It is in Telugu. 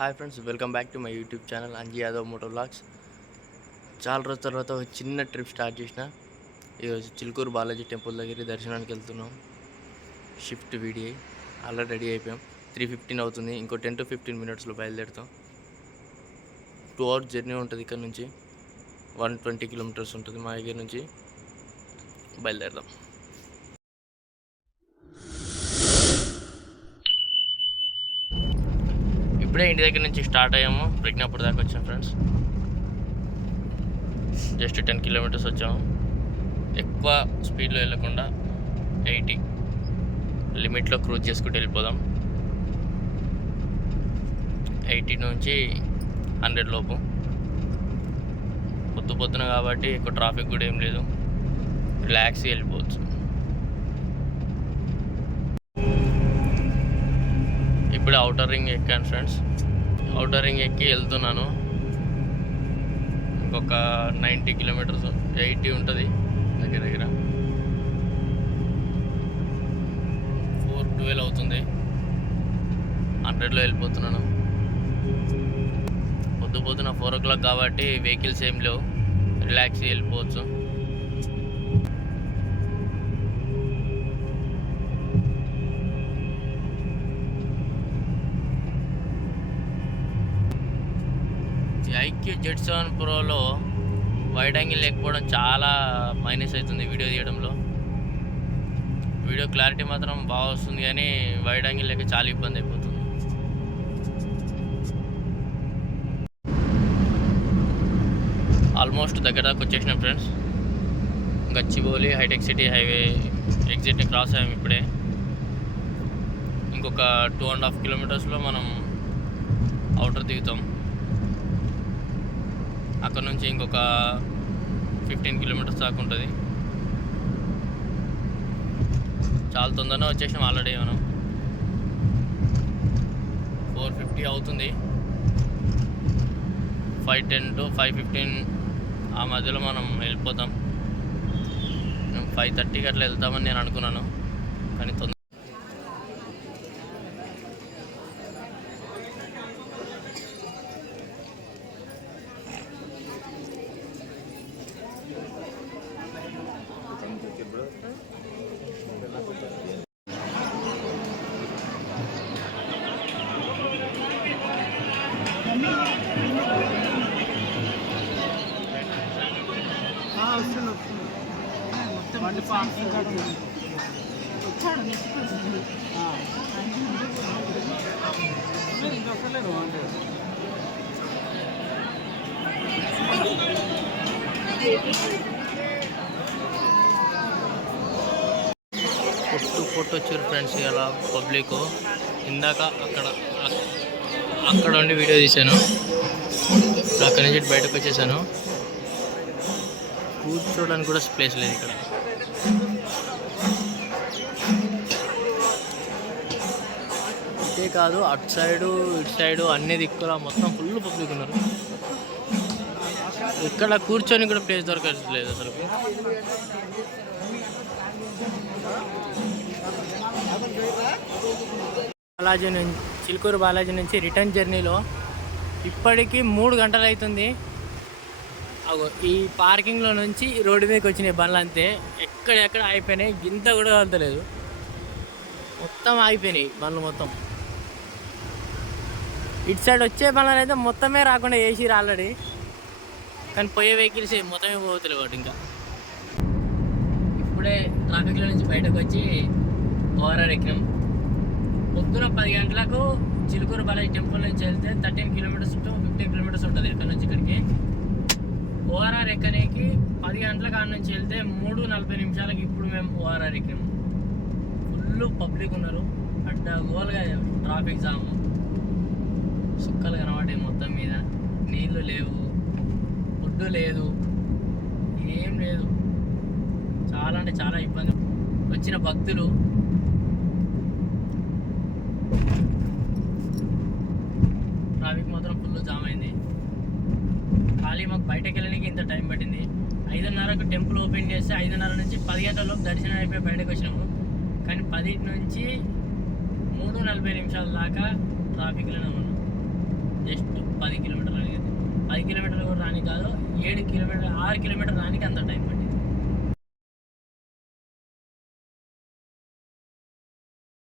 Hi friends, welcome back to my YouTube channel Anji Yadav moto vlogs. చాలా రోజుల తర్వాత ఒక చిన్న ట్రిప్ స్టార్ట్ చేసిన. ఈరోజు చిలుకూరు బాలాజీ టెంపుల్ దగ్గర దర్శనానికి వెళ్తున్నాం. షిఫ్ట్ వీడియో ఆల్రెడీ రెడీ అయిపోయాం. 3:15 అవుతుంది. ఇంకో 10 to 15 minutesలో బయలుదేరుతాం. 2 hours జర్నీ ఉంటుంది. ఇక్కడ నుంచి 120 kilometers ఉంటుంది. మా దగ్గర నుంచి బయలుదేరుదాం. ఇప్పుడే ఇంటి దగ్గర నుంచి స్టార్ట్ అయ్యాము. ప్రజ్ఞాపూర్ దాకా వచ్చాం ఫ్రెండ్స్. జస్ట్ 10 kilometers వచ్చాము. ఎక్కువ స్పీడ్లో వెళ్ళకుండా 80 లిమిట్లో క్రూజ్ చేసుకుంటూ వెళ్ళిపోదాం. 80 నుంచి 100 లోపు. పొద్దున కాబట్టి ఎక్కువ ట్రాఫిక్ కూడా ఏం లేదు. రిలాక్స్గా వెళ్ళిపోవచ్చు. ఇప్పుడే అవుటర్ రింగ్ ఎక్కాను ఫ్రెండ్స్. అవుటర్ రింగ్ ఎక్కి వెళ్తున్నాను. ఇంకొక 90 kilometers 80 ఉంటుంది దగ్గర 4:12 అవుతుంది. 100లో వెళ్ళిపోతున్నాను. పొద్దున 4 o'clock కాబట్టి వెహికల్స్ ఏం లేవు. రిలాక్స్ వెళ్ళిపోవచ్చు. IQ Z7 Proలో వైడ్ యాంగిల్ లేకపోవడం చాలా మైనస్ అవుతుంది వీడియో తీయడంలో. వీడియో క్లారిటీ మాత్రం బాగా వస్తుంది, కానీ వైడ్ యాంగిల్ లేక చాలా ఇబ్బంది అయిపోతుంది. ఆల్మోస్ట్ దగ్గర దాకా వచ్చేసినాం friends. Gachibowli hitech city highway ఎగ్జిట్ని క్రాస్ అయ్యాము ఇప్పుడే. ఇంకొక 2.5 kilometersలో మనం అవుటర్ దిగుతాం. అక్కడ నుంచి ఇంకొక 15 kilometers దాకా ఉంటుంది. చాలా తొందరగా వచ్చేసినాం ఆల్రెడీ. మనం 4:50 అవుతుంది. 5:10 to 5:15 ఆ మధ్యలో మనం వెళ్ళిపోతాం. మేము 5:30కి అట్లా వెళ్తామని నేను అనుకున్నాను, కానీ తొందర పొట్టు వచ్చారు ఫ్రెండ్స్. ఇలా పబ్లిక్ ఇందాక అక్కడ ఉండి వీడియో తీశాను. అక్కడి నుంచి బయటకు వచ్చేసాను. కూర్చోడానికి కూడా ప్లేస్ లేదు ఇక్కడ. ఇదే కాదు, అటు సైడు ఇటు సైడు అన్ని దిక్కులా మొత్తం ఫుల్ పబ్లిక్ ఉన్నారు. ఇక్కడ కూర్చొని కూడా ప్లేస్ దొరకట్లేదు అసలు. బాలాజీ నుంచి చిలుకూరు బాలాజీ నుంచి రిటర్న్ జర్నీలో ఇప్పటికీ 3 గంటలు అవుతుంది. ఈ పార్కింగ్లో నుంచి రోడ్డు మీదకి వచ్చినాయి బండ్లు అంతే. ఎక్కడెక్కడ ఆగిపోయినాయి, గింత కూడా అంతలేదు. మొత్తం ఆగిపోయినాయి బండ్లు మొత్తం. ఇటు సైడ్ వచ్చే బండ్లు అయితే మొత్తమే రాకుండా వేసిరు ఆల్రెడీ, కానీ పోయే వెహికల్స్ మొత్తమే పోతలేవు వాటి. ఇంకా ఇప్పుడే ట్రాఫిక్లో నుంచి బయటకు వచ్చి ఓఆర్ఆర్ ఎక్కినాం. పొద్దున 10 గంటలకు చిలుకూరు బాలాజీ టెంపుల్ నుంచి వెళ్తే 13 kilometers to 15 kilometers ఉంటుంది ఇక్కడ నుంచి ఇక్కడికి. ఓఆర్ఆర్ ఎక్కడానికి 10 గంటల కాడ నుంచి వెళ్తే 3:40 ఇప్పుడు మేము ఓఆర్ఆర్ ఎక్కాము. ఫుల్ పబ్లిక్ ఉన్నారు. అడ్డగోలుగా ట్రాఫిక్ జాము, సుక్కలు కనబడ్డాయి మొత్తం మీద. నీళ్ళు లేవు, ఫుడ్ లేదు, ఏం లేదు. చాలా అంటే చాలా ఇబ్బంది. వచ్చిన భక్తులు ట్రాఫిక్ మాత్రం ఫుల్ జామ్ అయింది. ఖాళీ మాకు బయటకు వెళ్ళడానికి ఇంత టైం పట్టింది. 5:30కు టెంపుల్ ఓపెన్ చేస్తే 5:30 నుంచి 10 గంటలలోపు దర్శనం అయిపోయి బయటకు వచ్చినాము. కానీ 10 నుంచి 3:40 దాకా ట్రాఫిక్లోనే ఉన్నాం. కిలోమీటర్లు కూడా రాని కాదు, 6 కిలోమీటర్ రానికి అంత టైం పట్టింది.